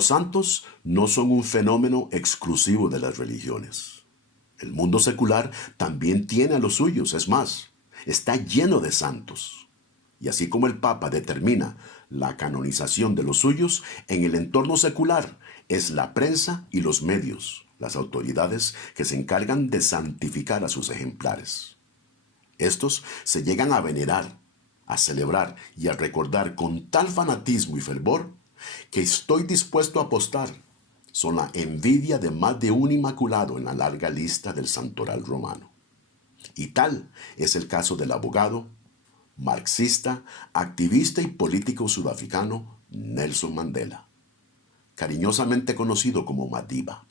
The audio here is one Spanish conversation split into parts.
Los santos no son un fenómeno exclusivo de las religiones. El mundo secular también tiene a los suyos, es más, está lleno de santos. Y así como el Papa determina la canonización de los suyos, en el entorno secular es la prensa y los medios, las autoridades que se encargan de santificar a sus ejemplares. Estos se llegan a venerar, a celebrar y a recordar con tal fanatismo y fervor que estoy dispuesto a apostar son la envidia de más de un inmaculado en la larga lista del santoral romano. Y tal es el caso del abogado, marxista, activista y político sudafricano Nelson Mandela, cariñosamente conocido como Madiba.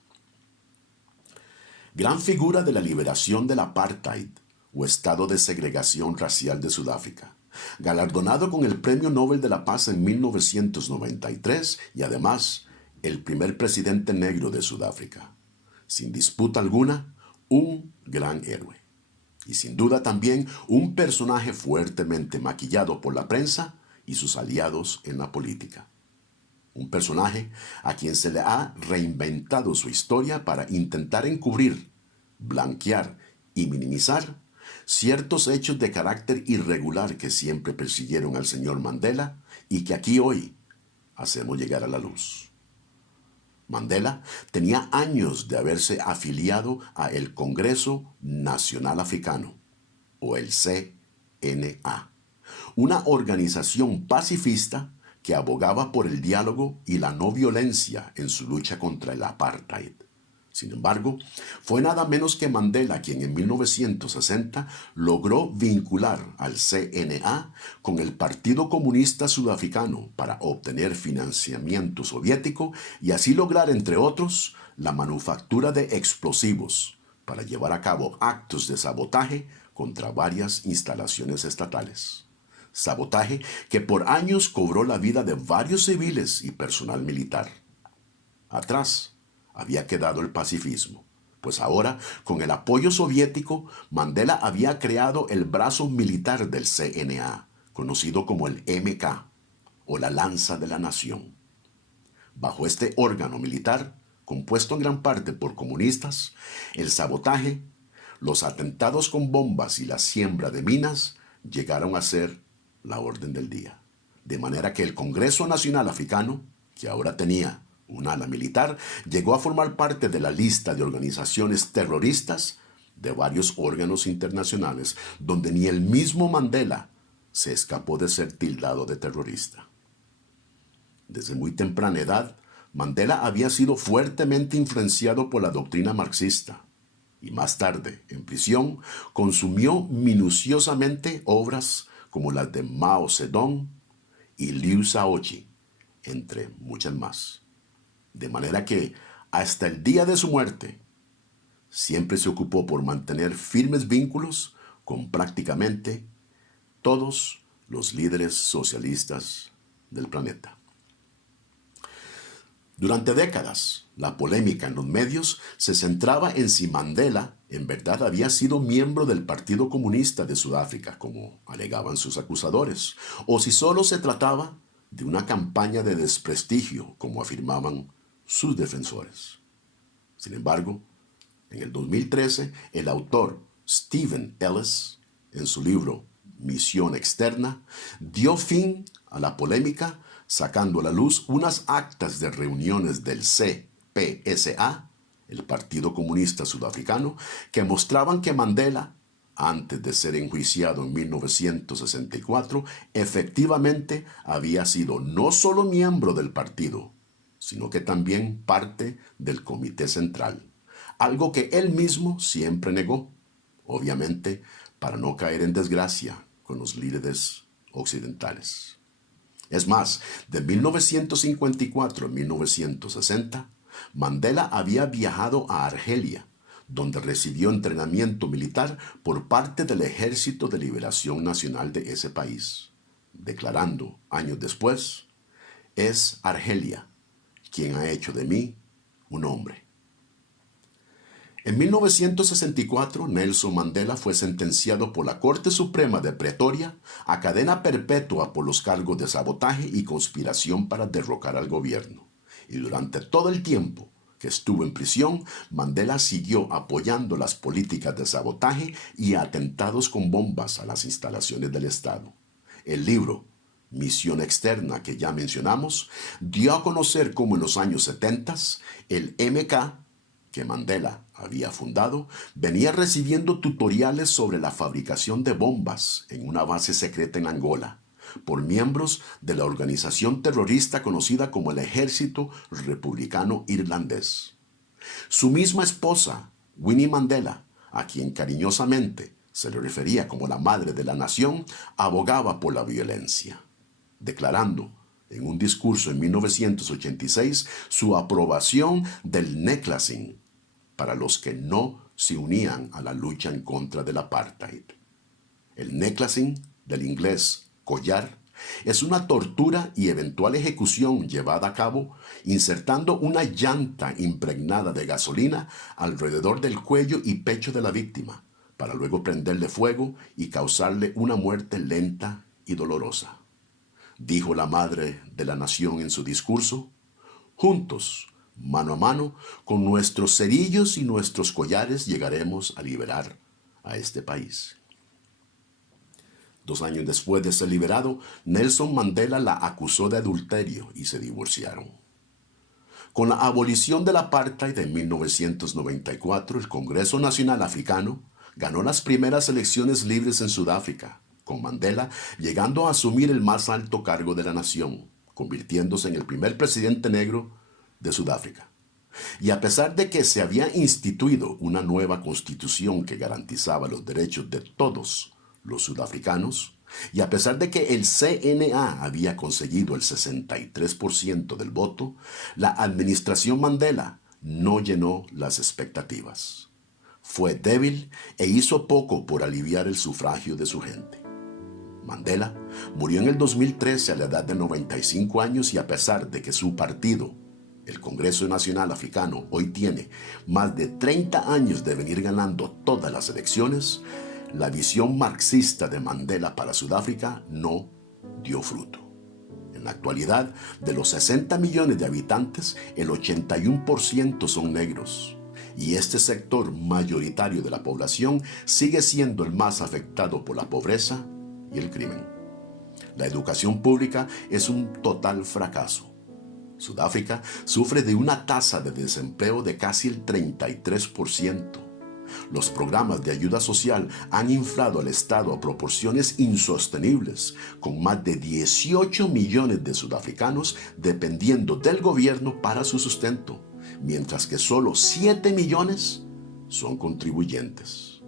Gran figura de la liberación del apartheid o estado de segregación racial de Sudáfrica, galardonado con el Premio Nobel de la Paz en 1993 y además el primer presidente negro de Sudáfrica. Sin disputa alguna, un gran héroe. Y sin duda también un personaje fuertemente maquillado por la prensa y sus aliados en la política. Un personaje a quien se le ha reinventado su historia para intentar encubrir, blanquear y minimizar ciertos hechos de carácter irregular que siempre persiguieron al señor Mandela y que aquí hoy hacemos llegar a la luz. Mandela tenía años de haberse afiliado a el Congreso Nacional Africano, o el CNA, una organización pacifista que abogaba por el diálogo y la no violencia en su lucha contra el apartheid. Sin embargo, fue nada menos que Mandela quien en 1960 logró vincular al CNA con el Partido Comunista Sudafricano para obtener financiamiento soviético y así lograr, entre otros, la manufactura de explosivos para llevar a cabo actos de sabotaje contra varias instalaciones estatales. Sabotaje que por años cobró la vida de varios civiles y personal militar. Atrás había quedado el pacifismo, pues ahora, con el apoyo soviético, Mandela había creado el brazo militar del CNA, conocido como el MK, o la Lanza de la Nación. Bajo este órgano militar, compuesto en gran parte por comunistas, el sabotaje, los atentados con bombas y la siembra de minas llegaron a ser la orden del día. De manera que el Congreso Nacional Africano, que ahora tenía un ala militar, llegó a formar parte de la lista de organizaciones terroristas de varios órganos internacionales, donde ni el mismo Mandela se escapó de ser tildado de terrorista. Desde muy temprana edad, Mandela había sido fuertemente influenciado por la doctrina marxista y más tarde, en prisión, consumió minuciosamente obras como las de Mao Zedong y Liu Shaoqi, entre muchas más. De manera que, hasta el día de su muerte, siempre se ocupó por mantener firmes vínculos con prácticamente todos los líderes socialistas del planeta. Durante décadas, la polémica en los medios se centraba en si Mandela en verdad había sido miembro del Partido Comunista de Sudáfrica, como alegaban sus acusadores, o si solo se trataba de una campaña de desprestigio, como afirmaban sus defensores. Sin embargo, en el 2013, el autor Stephen Ellis, en su libro Misión Externa, dio fin a la polémica sacando a la luz unas actas de reuniones del CPSA, el Partido Comunista Sudafricano, que mostraban que Mandela, antes de ser enjuiciado en 1964, efectivamente había sido no solo miembro del partido, sino que también parte del Comité Central, algo que él mismo siempre negó, obviamente para no caer en desgracia con los líderes occidentales. Es más, de 1954 a 1960, Mandela había viajado a Argelia, donde recibió entrenamiento militar por parte del Ejército de Liberación Nacional de ese país, declarando años después: «Es Argelia quien ha hecho de mí un hombre». En 1964, Nelson Mandela fue sentenciado por la Corte Suprema de Pretoria a cadena perpetua por los cargos de sabotaje y conspiración para derrocar al gobierno. Y durante todo el tiempo que estuvo en prisión, Mandela siguió apoyando las políticas de sabotaje y atentados con bombas a las instalaciones del Estado. El libro Misión Externa, que ya mencionamos, dio a conocer cómo en los años 70 el MK, que Mandela había fundado, venía recibiendo tutoriales sobre la fabricación de bombas en una base secreta en Angola por miembros de la organización terrorista conocida como el Ejército Republicano Irlandés. Su misma esposa, Winnie Mandela, a quien cariñosamente se le refería como la madre de la nación, abogaba por la violencia, declarando en un discurso en 1986 su aprobación del necklacing para los que no se unían a la lucha en contra del apartheid. El necklacing, del inglés collar, es una tortura y eventual ejecución llevada a cabo insertando una llanta impregnada de gasolina alrededor del cuello y pecho de la víctima, para luego prenderle fuego y causarle una muerte lenta y dolorosa. Dijo la madre de la nación en su discurso: juntos, mano a mano, con nuestros cerillos y nuestros collares llegaremos a liberar a este país. 2 años después de ser liberado, Nelson Mandela la acusó de adulterio y se divorciaron. Con la abolición del apartheid en 1994, el Congreso Nacional Africano ganó las primeras elecciones libres en Sudáfrica, con Mandela llegando a asumir el más alto cargo de la nación, convirtiéndose en el primer presidente negro de Sudáfrica. Y a pesar de que se había instituido una nueva constitución que garantizaba los derechos de todos los sudafricanos, y a pesar de que el CNA había conseguido el 63% del voto, la administración Mandela no llenó las expectativas. Fue débil e hizo poco por aliviar el sufragio de su gente. Mandela murió en el 2013 a la edad de 95 años y a pesar de que su partido, el Congreso Nacional Africano, hoy tiene más de 30 años de venir ganando todas las elecciones, la visión marxista de Mandela para Sudáfrica no dio fruto. En la actualidad, de los 60 millones de habitantes, el 81% son negros. Y este sector mayoritario de la población sigue siendo el más afectado por la pobreza y el crimen. La educación pública es un total fracaso. Sudáfrica sufre de una tasa de desempleo de casi el 33%. Los programas de ayuda social han inflado al Estado a proporciones insostenibles, con más de 18 millones de sudafricanos dependiendo del gobierno para su sustento, mientras que solo 7 millones son contribuyentes.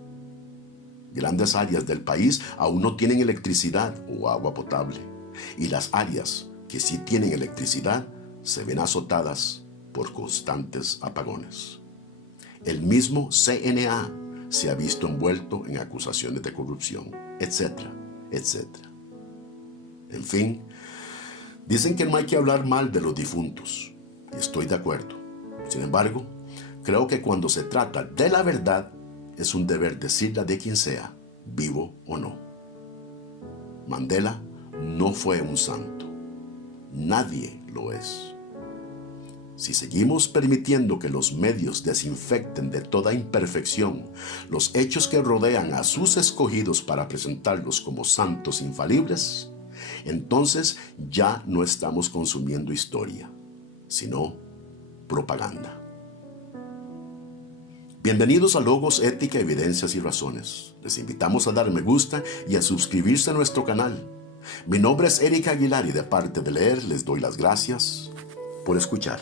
Grandes áreas del país aún no tienen electricidad o agua potable, y las áreas que sí tienen electricidad se ven azotadas por constantes apagones. El mismo CNA se ha visto envuelto en acusaciones de corrupción, etcétera, etcétera. En fin, dicen que no hay que hablar mal de los difuntos. Estoy de acuerdo. Sin embargo, creo que cuando se trata de la verdad, es un deber decirla de quien sea, vivo o no. Mandela no fue un santo. Nadie lo es. Si seguimos permitiendo que los medios desinfecten de toda imperfección los hechos que rodean a sus escogidos para presentarlos como santos infalibles, entonces ya no estamos consumiendo historia, sino propaganda. Bienvenidos a Logos, Ética, Evidencias y Razones. Les invitamos a dar me gusta y a suscribirse a nuestro canal. Mi nombre es Eric Aguilar y de parte de Leer les doy las gracias por escuchar.